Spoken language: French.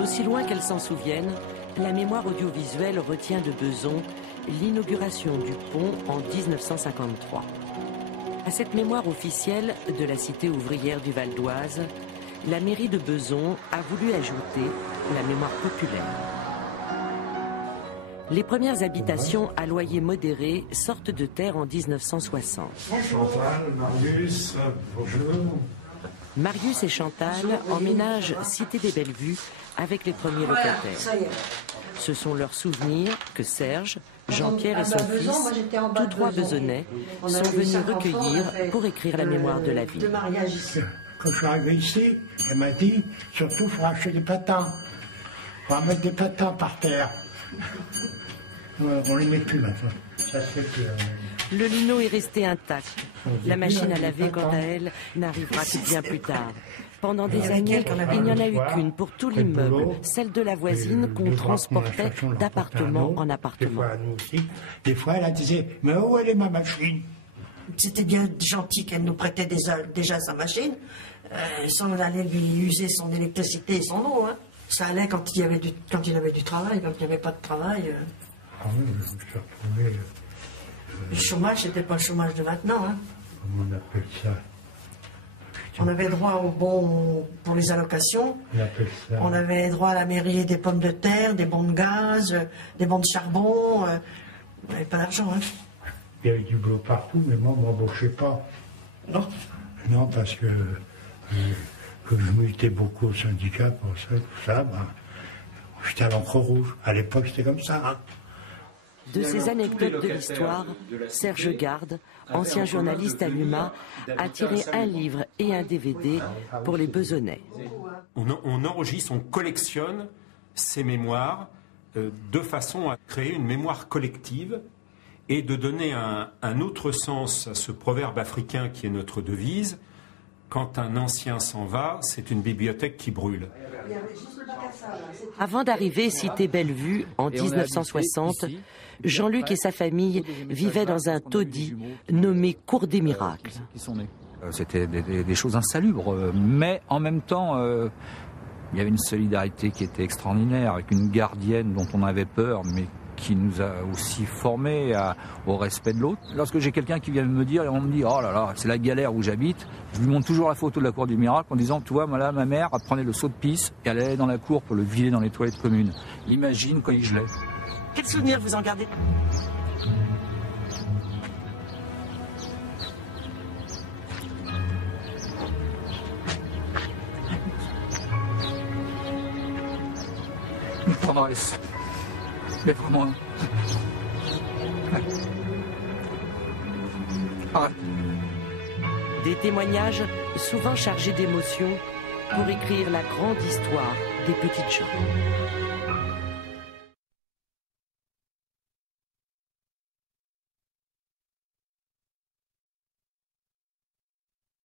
D'aussi loin qu'elle s'en souvienne, la mémoire audiovisuelle retient de Beson l'inauguration du pont en 1953. À cette mémoire officielle de la cité ouvrière du Val d'Oise, la mairie de Beson a voulu ajouter la mémoire populaire. Les premières habitations à loyer modéré sortent de terre en 1960. Chantal, Marius, bonjour. Marius et Chantal emménagent Cité des Belles-Vues avec les premiers locataires. Ce sont leurs souvenirs que Serge, Jean-Pierre et son fils, tous trois besonnais, sont venus recueillir pour écrire la mémoire de la ville. Quand je suis arrivé ici, elle m'a dit, surtout, il faut acheter des patins. Il faut mettre des patins par terre. On les met plus maintenant. Ça se fait plus. Le lino est resté intact. La machine à laver, quant à elle, n'arrivera que bien plus tard. Pendant des années, il n'y en a eu qu'une pour tout l'immeuble, celle de la voisine qu'on transportait d'appartement en appartement. Des fois, elle disait, mais où elle est ma machine? C'était bien gentil qu'elle nous prêtait déjà sa machine, sans aller lui user son électricité et son eau. Hein. Ça allait quand il y avait du travail, quand il n'y avait pas de travail. Ah oui, je me suis retrouvé... Le chômage, c'était pas le chômage de maintenant. Hein. Comment on appelle ça? On avait droit au bon pour les allocations. On avait droit à la mairie des pommes de terre, des bons de gaz, des bons de charbon. On n'avait pas d'argent. Hein. Il y avait du boulot partout, mais moi, on ne m'embauchait pas. Non. Non, parce que comme je militais beaucoup au syndicat pour ça, tout ça, ben, j'étais à l'encre rouge. À l'époque, c'était comme ça. Hein. De ces anecdotes de l'histoire, Serge Garde, ancien journaliste à l'UMA, a tiré un livre et un DVD pour les Besonnais. On enregistre, on collectionne ces mémoires de façon à créer une mémoire collective et de donner un autre sens à ce proverbe africain qui est notre devise. Quand un ancien s'en va, c'est une bibliothèque qui brûle. Avant d'arriver Cité Bellevue en 1960, Jean-Luc et sa famille vivaient dans un taudis nommé Cour des Miracles. C'était des choses insalubres, mais en même temps, il y avait une solidarité qui était extraordinaire, avec une gardienne dont on avait peur, mais qui nous a aussi formés au respect de l'autre. Lorsque j'ai quelqu'un qui vient me dire, et on me dit « Oh là là, c'est la galère où j'habite », je lui montre toujours la photo de la cour du miracle en disant « Tu vois, voilà, ma mère, elle prenait le seau de pisse et elle allait dans la cour pour le vider dans les toilettes communes. Imagine quand il gelait. » Quel souvenir vous en gardez? Une tendresse. Mais vraiment... Arrête. Des témoignages souvent chargés d'émotions pour écrire la grande histoire des petites gens.